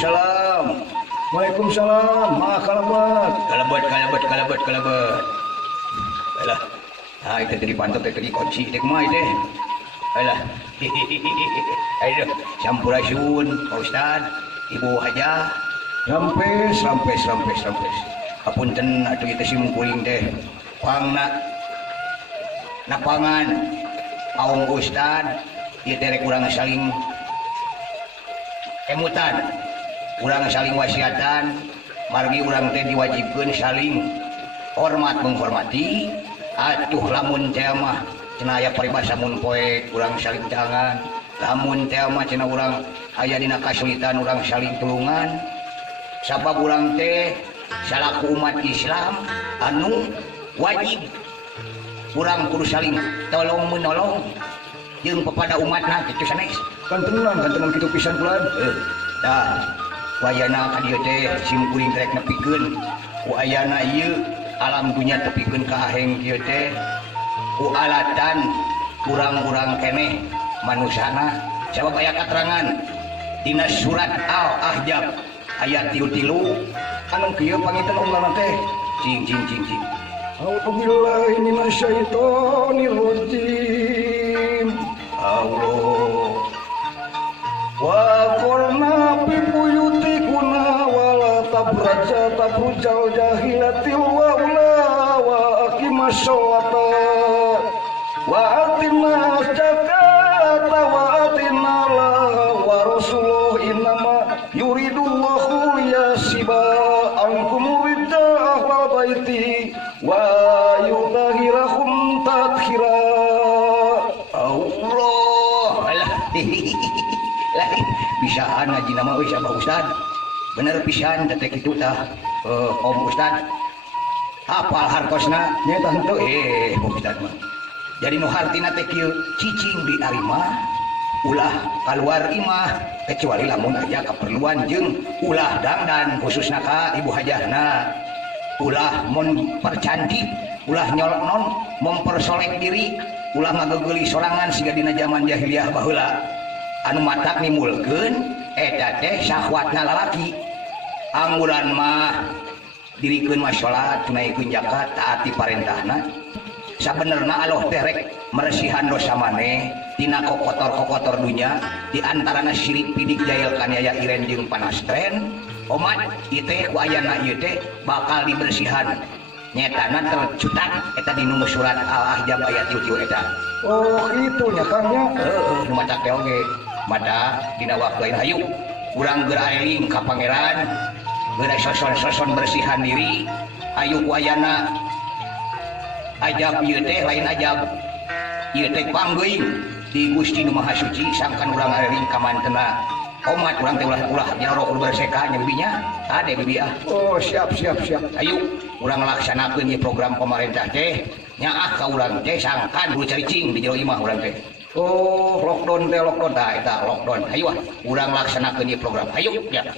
Waalaikumsalam. Waalaikumsalam. Kalabat. Kalabat. Alah. Itu tadi pantat tadi kunci itu mah itu. Alah. Ayo, sampurasun, Pak Ustad, Ibu Haja. Rampes. Apunten atuh ieu teh simkuring teh. Pangna napangan Aung Ustad ieu teh rek urang saling emutan. Urang saling wasiatan, margi urang teh diwajibkeun saling hormat menghormati. Atuh lamun teh mah cenah aya paribasa mun poe urang saling tangan. Lamun teh mah cenah urang aya dina kasulitan urang saling tulungan. Sabab urang teh salaku umat Islam anu wajib urang kudu saling tolong menolong jeung kepada umatna kitu sanes. Kantenan kitu pisan pulan. Tah wayana ka dieu teh simkuring rek nepikeun ku ayana ieu alam dunya tepikeun ka aheng kieu teh ku alatan urang-urang keneh manusana sabab aya katerangan dina surat Al-Ahzab ayat 33 Anu kieu pangitan umurna teh. cing. A'udzubillahi minasyaitonir rajim. Allah Wa qulna fi buyutikuna wa la tabrujal jahilatil ula wa aqimas sholata wa atina zakata wa atina la wa rasulullah innama yuridullahu yasiba ankum ridda ahlal baiti wa yutahhirahum tathira. Allah alah bisaan ngaji nama euy Pak Ustad bener pisan teh kitu tah Om Ustad hafal hartosna Nya tah henteu. Pak Ustad mah jadi nu hartina teh kieu cicing di arima ulah keluar imah kecuali lamun aya keperluan jeung ulah dangdan khususna ka Ibu Hajahna ulah mun percantik ulah nyolong mempersolek diri ulah ngagegeuli sorangan siga dina zaman jahiliyah baheula anu matak nimulkeun eta teh syahwatna lalaki angguran mah dirikeun mah salat tunaikeun zakat taati parentahna sabenerna Allah teh rek meresihan dosa maneh tina kokotor dunya di antarana syirik pidik jail kaniaya iren jeung panastren omat ieu teh ku ayana ieu teh bakal dibersihan nyetana tercutat eta di nu surat Al-Ahzab ayat 7 eta. Oh itu nya Kang nya. Nu matak teh oge mata dina waktu lain hayu urang geuraeling ka pangeran geura soson bersihan diri ayu ku ayana ajab ieu teh lain ajab ieu teh panggeuing di Gusti Nu Maha Suci sangkan urang aeling ka mantena umat urang teh ulah nyaro kudu berseka nya bibinya ade bibi ah. Oh siap. Ayo urang laksanakeun ieu program pemerintah teh nyaah ka urang teh sangkan kudu caricing di jero imah urang teh. Oh lockdown Tah eta lockdown. Hayu urang laksanakeun ieu program. Hayu ya.